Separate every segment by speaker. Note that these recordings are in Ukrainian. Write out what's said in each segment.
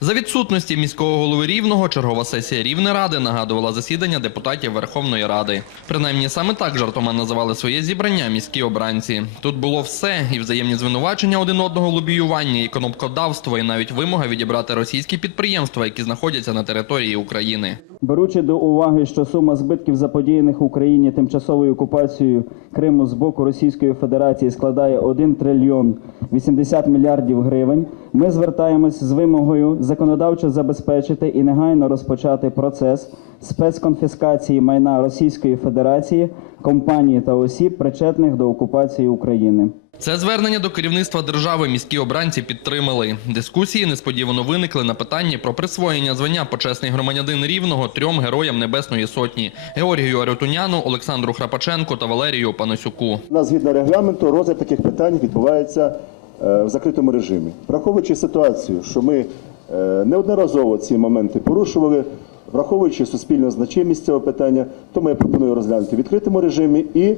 Speaker 1: За відсутності міського голови Рівного чергова сесія Рівнеради нагадувала засідання депутатів Верховної Ради. Принаймні саме так жартома називали своє зібрання міські обранці. Тут було все: і взаємні звинувачення один одного лобіювання, і кнопкодавство, і навіть вимога відібрати російські підприємства, які знаходяться на території України.
Speaker 2: Беручи до уваги, що сума збитків заподіяних Україні тимчасовою окупацією Криму з боку Російської Федерації складає 1 трильйон 80 мільярдів гривень, ми звертаємось з вимогою законодавчо забезпечити і негайно розпочати процес спецконфіскації майна Російської Федерації, компаній та осіб, причетних до окупації України.
Speaker 1: Це звернення до керівництва держави міські обранці підтримали. Дискусії несподівано виникли на питанні про присвоєння звання почесний громадянин рівного трьом героям Небесної Сотні Георгію Арютуняну, Олександру Храпаченку та Валерію Панасюку.
Speaker 3: У нас згідно регламенту розгляд таких питань відбувається в закритому режимі. Враховуючи ситуацію, що ми е, неодноразово ці моменти порушували, враховуючи суспільну значимість цього питання, тому я пропоную розглянути в відкритому режимі і,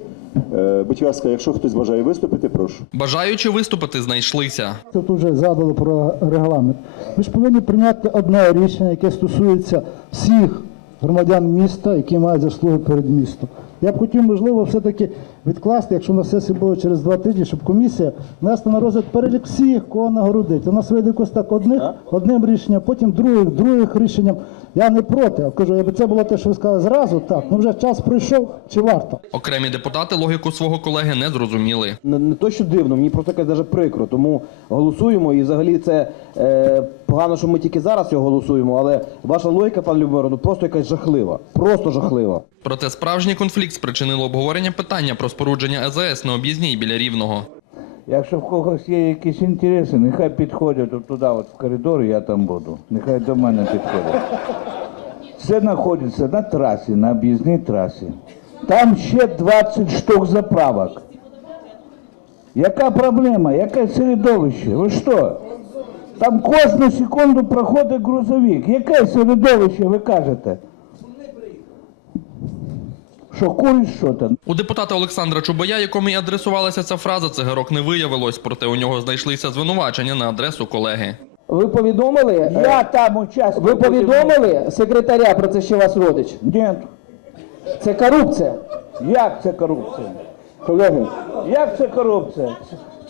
Speaker 3: е, будь ласка, якщо хтось бажає виступити, прошу.
Speaker 1: Бажаючи виступити знайшлися.
Speaker 4: Тут вже згадували про регламент. Ми ж повинні прийняти одне рішення, яке стосується всіх громадян міста, які мають заслуги перед містом. Я б хотів, можливо, все-таки відкласти, якщо на сесії було через два тижні, щоб комісія внесла на розгляд перелік всіх, кого нагородити. У нас вийде якось так одних, одним рішенням, потім других, других рішенням. Я не проти. Я кажу, якби це було те, що ви сказали зразу, так, ну вже час пройшов, чи варто?
Speaker 1: Окремі депутати логіку свого колеги не зрозуміли.
Speaker 5: Не, не то, що дивно, мені просто якось даже прикро. Тому голосуємо. І взагалі це е, погано, що ми тільки зараз його голосуємо, але ваша логіка, пан Любомир, ну просто якась жахлива. Просто жахлива.
Speaker 1: Проте справжній конфлікт спричинило обговорення питання про спорудження АЗС на об'їзній біля рівного.
Speaker 6: Якщо в когось є якісь інтереси, нехай підходять от туди, от в коридор, я там буду. Нехай до мене підходять. Це знаходиться на трасі, на об'їзній трасі. Там ще 20 штук заправок. Яка проблема? Яке середовище? Ви що? Там кожну секунду проходить грузовик. Яке середовище ви кажете? Що курить що там?
Speaker 1: У депутата Олександра Чубая, якому і адресувалася ця фраза, цигарок не виявилось, проте у нього знайшлися звинувачення на адресу колеги.
Speaker 7: Ви повідомили?
Speaker 6: Я
Speaker 7: е,
Speaker 6: там учасник.
Speaker 7: Ви повідомили секретаря про це, що вас родич?
Speaker 6: Ні.
Speaker 7: Це корупція.
Speaker 6: Як це корупція? Колеги, як це корупція?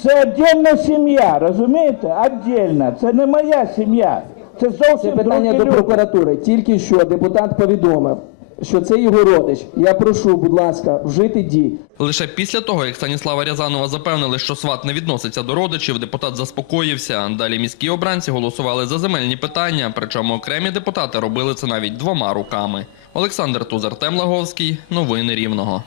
Speaker 6: Це віддільна сім'я, розумієте? Віддільна. Це не моя сім'я. Це
Speaker 7: Це
Speaker 6: зовсім
Speaker 7: питання
Speaker 6: другі
Speaker 7: до
Speaker 6: люди.
Speaker 7: прокуратури. Тільки що депутат повідомив, що це його родич. Я прошу, будь ласка, вжити дій.
Speaker 1: Лише після того, як Станіслава Рязанова запевнили, що сват не відноситься до родичів, депутат заспокоївся. Далі міські обранці голосували за земельні питання, причому окремі депутати робили це навіть двома руками. Олександр Тузар Артем Лаговський, новини Рівного.